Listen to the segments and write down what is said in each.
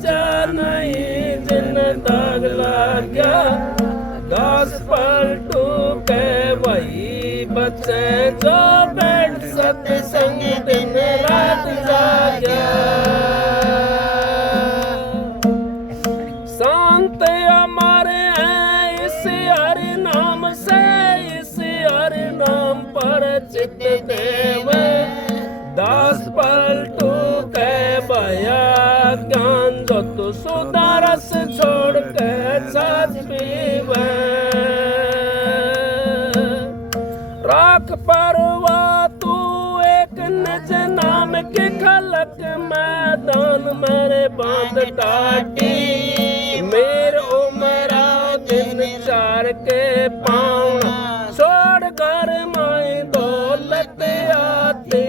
बचा नहीं जिन दाग लाग गया। गॉस्पेल 2 के वही बच्चे जो बैठ सत्संग दिन रात जाग्या। संत हमारे हैं इस हरि नाम से, इस हरि नाम पर चित देव। गॉस्पेल 2 के भया ज्ञान जो तू सुधा रस छोड़ के छाछ पीवे। राख परवा तू एक निज नाम की खलक मैदान मेरे बांध टाटी। मेर उमरा दिन चार के पाँव छोड़ घर माई दौलत आती।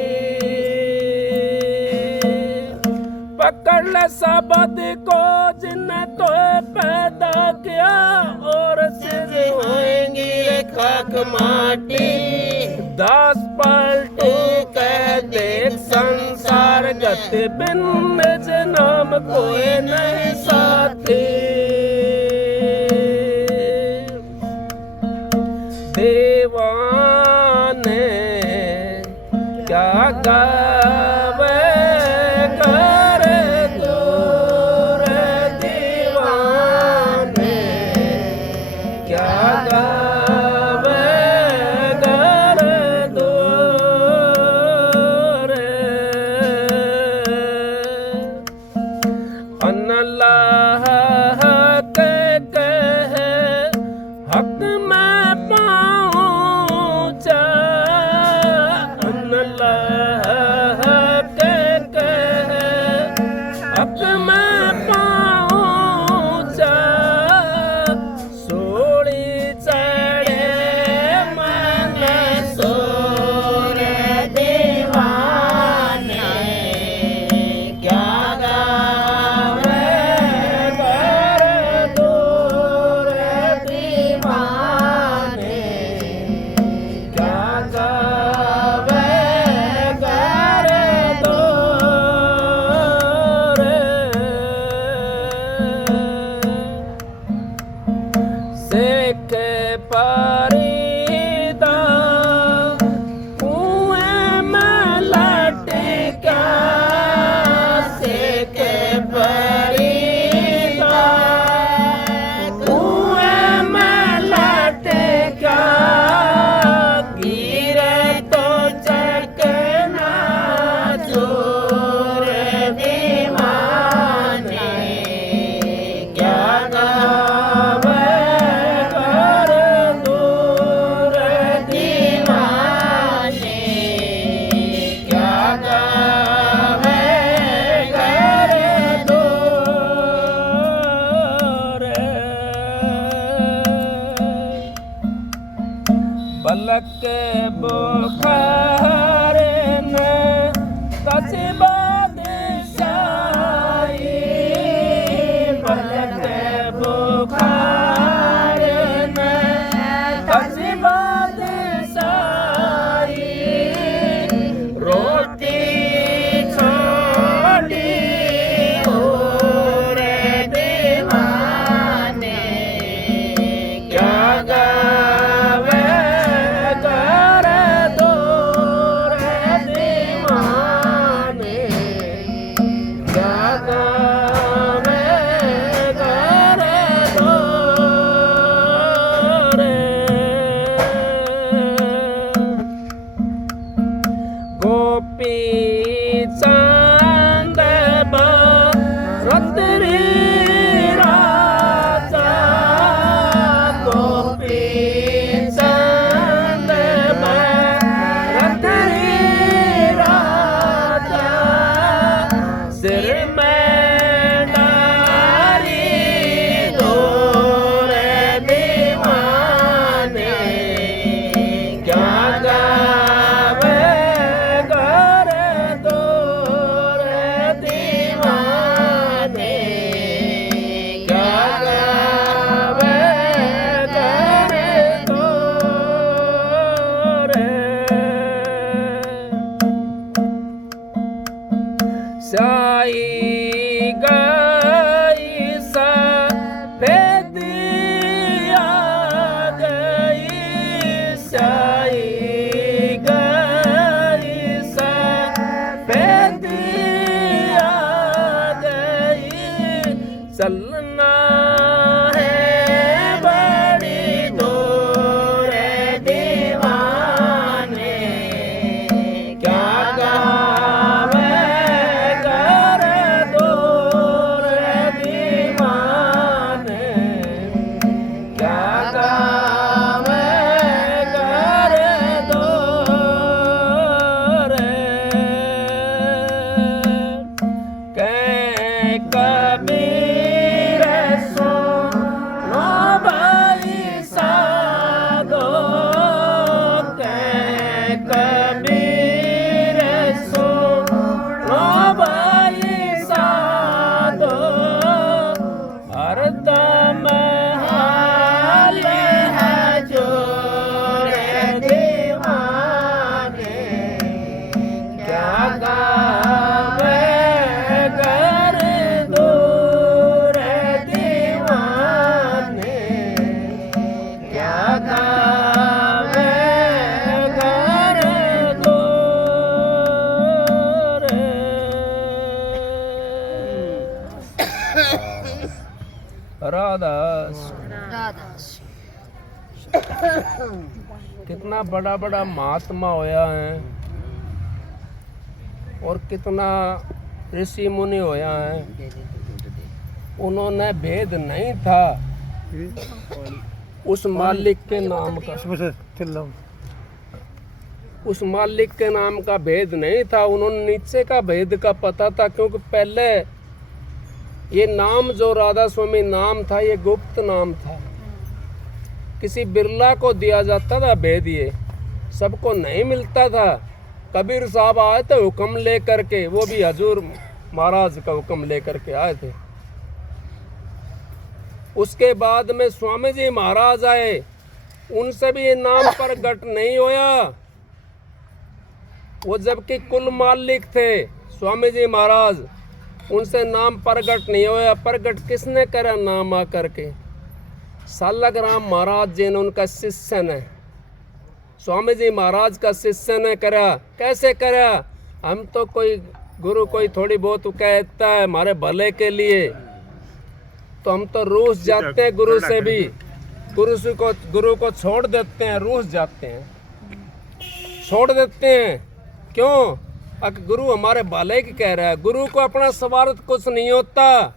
पकड़ ले सबद को जिन्हें तो पैदा किया और सिर होएंगी खाक माटी। गॉस्पेल 2 कह देख संसार गति बिन निज नाम कोई नहीं साथी। दीवाने क्या गावे कर दूर, दीवाने क्या गावे कर दूर। अल्लाह के कहे हक में पहुँचा। अल्लाह के कहे हक में पहुँचा। सोड़ी चढ़े मन सोर, दीवाने क्या गावे कर दूर, दीवाने क्या गावे कर दूर। सिख परीदा कुएं में लटका। सिख परीदा कुएं में लटका। गिरे तो चकना चूर, दीवाने क्या गावे कर दूर, दीवाने क्या गावे कर दूर। पलक बुखार ने तस्बा दिशाई। पलक बुखार ने तस्बा दिशाई। रोटी छोड़ी और दीवाने क्या गावे कर चलना है बड़ी दूर दीवाने, क्या गावे कर दूर दीवाने, क्या गावे कर दूर कबीर सुनो भाई साधो, कबीर सुनो भाई साधो, हरदम हाल है जोर दीवाने, क्या गावे कर दूर दीवाने, क्या गावे कर दूर। राधा कितना बड़ा बड़ा महात्मा होया है और कितना ऋषि मुनि होया है, उन्होंने भेद नहीं था उस मालिक के नाम का, उस मालिक के नाम का भेद नहीं था, उन्होंने नीचे का भेद का पता था। क्योंकि पहले ये नाम जो राधा स्वामी नाम था ये गुप्त नाम था, किसी बिरला को दिया जाता था भेद, ये सबको नहीं मिलता था। कबीर साहब आए थे हुक्म लेकर के, वो भी हजूर महाराज का हुक्म लेकर के आए थे। उसके बाद में स्वामी जी महाराज आए, उनसे भी ये नाम प्रगट नहीं होया, वो जबकि कुल मालिक थे स्वामी जी महाराज, उनसे नाम प्रगट नहीं होया। प्रगट किसने करा नाम आकर के? सालग्राम महाराज जी ने, उनका शिष्य ने, स्वामी जी महाराज का शिष्य ने करा। कैसे करा? हम तो कोई गुरु कोई थोड़ी बहुत कहता है हमारे भले के लिए, तो हम तो रूस जाते हैं गुरु से भी, गुरु को छोड़ देते हैं, रूस जाते हैं, छोड़ देते हैं। क्यों? अगर गुरु हमारे भले की कह रहा है, गुरु को अपना स्वार्थ कुछ नहीं होता।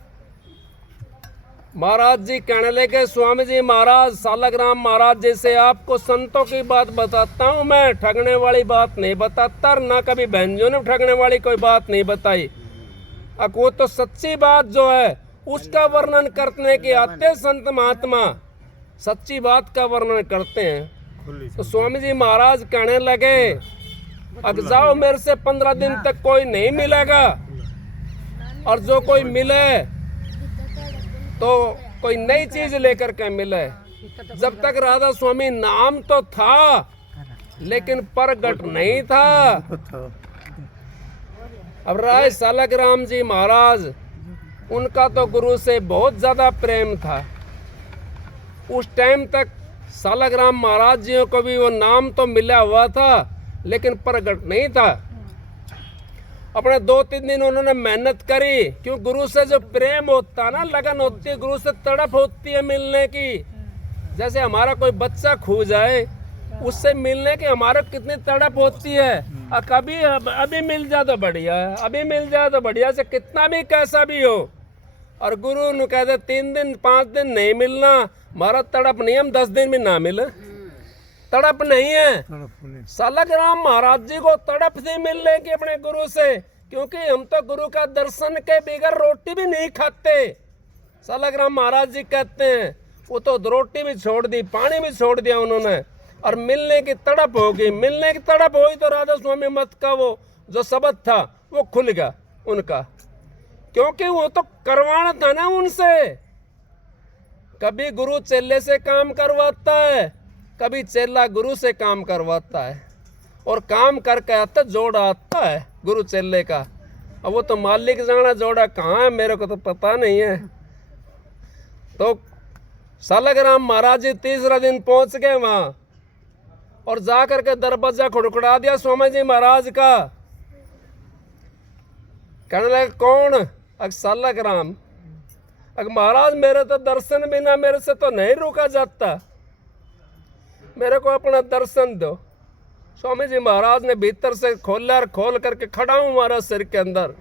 महाराज जी कहने लगे, स्वामी जी महाराज, सालग्राम महाराज जैसे आपको संतों की बात बताता हूँ मैं, ठगने वाली बात नहीं बताता, ना कभी बहनों ने ठगने वाली कोई बात नहीं बताई। अब वो तो सच्ची बात जो है उसका वर्णन करने के आते संत महात्मा, सच्ची बात का वर्णन करते हैं। तो स्वामी जी महाराज कहने लगे, अब जाओ, मेरे से 15 दिन तक कोई नहीं मिलेगा, और जो कोई मिले तो कोई नई चीज लेकर के मिले। जब तक राधा स्वामी नाम तो था लेकिन प्रगट नहीं था। अब राय सालग्राम जी महाराज, उनका तो गुरु से बहुत ज्यादा प्रेम था। उस टाइम तक सालग्राम महाराज जी को भी वो नाम तो मिला हुआ था लेकिन प्रगट नहीं था। अपने 2-3 दिन उन्होंने मेहनत करी, क्यों? गुरु से जो प्रेम होता ना, लगन होती है, गुरु से तड़प होती है मिलने की। जैसे हमारा कोई बच्चा खो जाए, उससे मिलने की हमारे कितनी तड़प होती है। कभी अभी मिल जाए तो बढ़िया है, अभी मिल जाए तो बढ़िया, से कितना भी कैसा भी हो। और गुरु ने कह दे 3 दिन 5 दिन नहीं मिलना, हमारा तड़प नहीं, हम 10 दिन में ना मिले, तड़प नहीं है। सालग्राम महाराज जी को तड़प थी मिलने की अपने गुरु से, क्योंकि हम तो गुरु का दर्शन के बगैर रोटी भी नहीं खाते। सालग्राम महाराज जी कहते हैं, वो तो रोटी भी छोड़ दी, पानी भी छोड़ दिया उन्होंने, और मिलने की तड़प होगी। मिलने की तड़प हुई तो राधा स्वामी मत का वो जो शब्द था वो खुल गया उनका, क्योंकि वो तो करवाना था ना उनसे। कभी गुरु चेले से काम करवाता है, कभी चेला गुरु से काम करवाता है, और काम करके आता जोड़ा आता है गुरु चेले का। अब वो तो मालिक जाना जोड़ा कहाँ है, मेरे को तो पता नहीं है। तो सालग्राम महाराज जी 3रा दिन पहुंच गए वहां, और जाकर के दरवाजा खड़खड़ा दिया स्वामी जी महाराज का। कहने लगे, कौन? सालग्राम। अगर महाराज मेरे तो दर्शन बिना मेरे से तो नहीं रुका जाता, मेरे को अपना दर्शन दो। स्वामी जी महाराज ने भीतर से खोल करके खड़ा हूँ महाराज सिर के अंदर।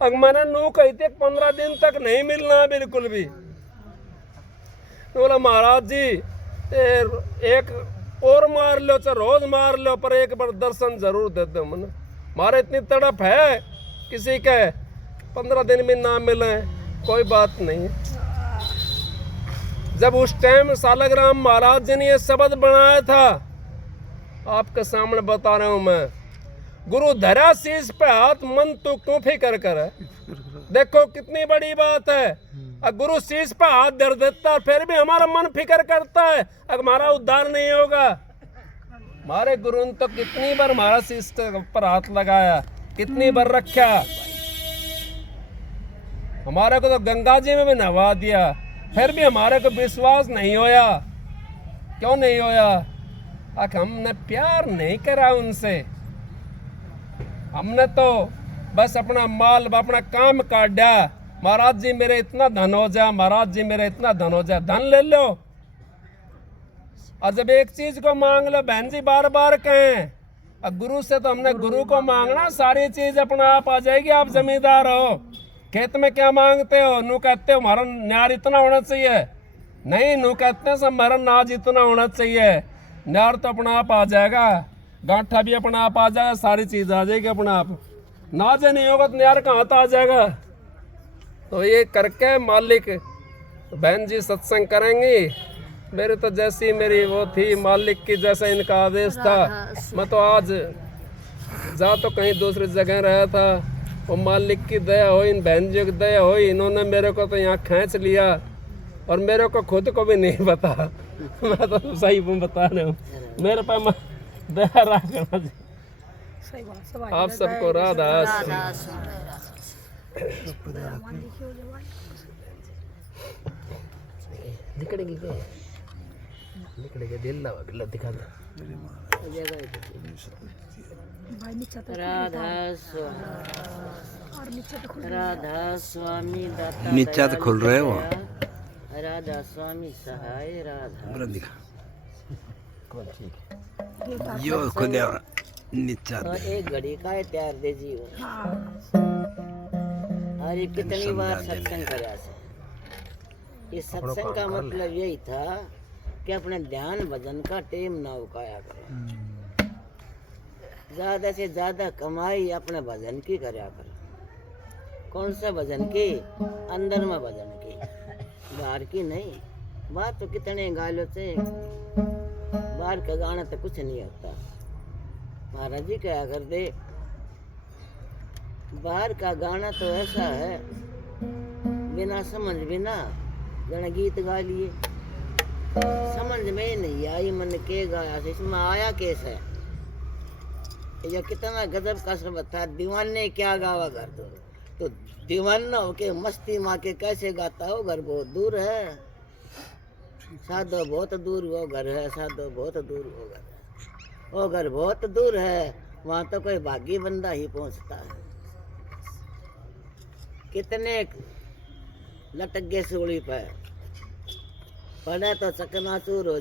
अगर मैंने नू कही थी 15 दिन तक नहीं मिलना बिल्कुल भी। तो बोला महाराज जी एक और मार लो, चाहे रोज मार लो, पर एक बार दर्शन जरूर दे दो मन। मारे इतनी तड़प है किसी के 15 दिन में ना मिले, कोई बात नहीं। जब उस टाइम सालग्राम महाराज जी ने ये शब्द बनाया था, आपके सामने बता रहा हूं मैं, गुरु धरा शीश पे हाथ, मन तू क्यों फिक्र करे। देखो कितनी बड़ी बात है। अगर गुरु शीश पे हाथ धर देता है, फिर भी हमारा मन फिक्र करता है, अगर हमारा उद्धार नहीं होगा। हमारे गुरु ने तो कितनी बार हमारा शीश पर हाथ लगाया, कितनी बार रखा, हमारे को तो गंगा जी में भी नहवा दिया, फिर भी हमारे को विश्वास नहीं होया। क्यों नहीं होया? आखिर हमने प्यार नहीं करा उनसे। हमने तो बस अपना माल, अपना काम काटा। महाराज जी मेरे इतना धन हो जाए, महाराज जी मेरे इतना धन हो जाए, धन ले लो। और जब एक चीज को मांग लो, बहन जी बार बार कहें, अब गुरु से तो हमने गुरु को मांगना, सारी चीज अपना आप आ जाएगी। आप जमींदार हो, खेत में क्या मांगते हो? नू कहते हो हमारा न्यार इतना होना चाहिए, नहीं नू कहते हैं सब हमारा नाज इतना होना चाहिए। न्यार तो अपना आप आ जाएगा, गांठा भी अपना आप आ जाएगा, सारी चीज आ जाएगी अपना आप। नाज नहीं होगा तो न्यार कहाँ तो आ जाएगा। तो ये करके मालिक, तो बहन जी सत्संग करेंगी। मेरे तो जैसी मेरी वो थी, मालिक की जैसा इनका आदेश था, मैं तो आज जा तो कहीं दूसरी जगह रहा था, वो मालिक की दया हुई, इन बहन जी की दया हुई, इन्होंने मेरे को तो यहाँ खींच लिया। और मेरे को खुद को भी नहीं पता, मैं तो सही बता रहा हूँ, मेरे पे दया रखना जी। आप सबको राधा निकलेंगे क्या? निकलेंगे दिल ना दिखा दो। राधा स्वामी दाता नीचा तो खुल रहे हो, राधा स्वामी सहाय राधा दिखा यो खुले नीचा तो एक घड़ी का है त्यार दे जीव। अरे कितनी बार सत्संग करा से। इस सत्संग का मतलब यही था कि अपने ध्यान भजन का टेम ना उकाया करें, ज्यादा से ज्यादा कमाई अपने भजन की करा करें। कौन सा भजन की? अंदर में भजन की, बाहर की नहीं। बाहर तो कितने गा लेते, बाहर का गाना तो कुछ नहीं होता। महाराज जी क्या कर दे, बाहर का गाना तो ऐसा है, बिना समझ बिना जना गीत गा लिए, समझ में नहीं आई मन के गाया, इसमें आया कैसे? ये कितना गजब का शब्द था, दीवाने क्या गावा कर दो। तो दीवाना होके मस्ती माँ के कैसे गाता हो? घर बहुत दूर है, साधो बहुत दूर वो घर है, साधो बहुत दूर वो घर है, वो घर बहुत दूर है, वहाँ तो कोई भागी बंदा ही पहुँचता है। कितने लटक गए सूली पे, पड़े तो चकनाचूर हो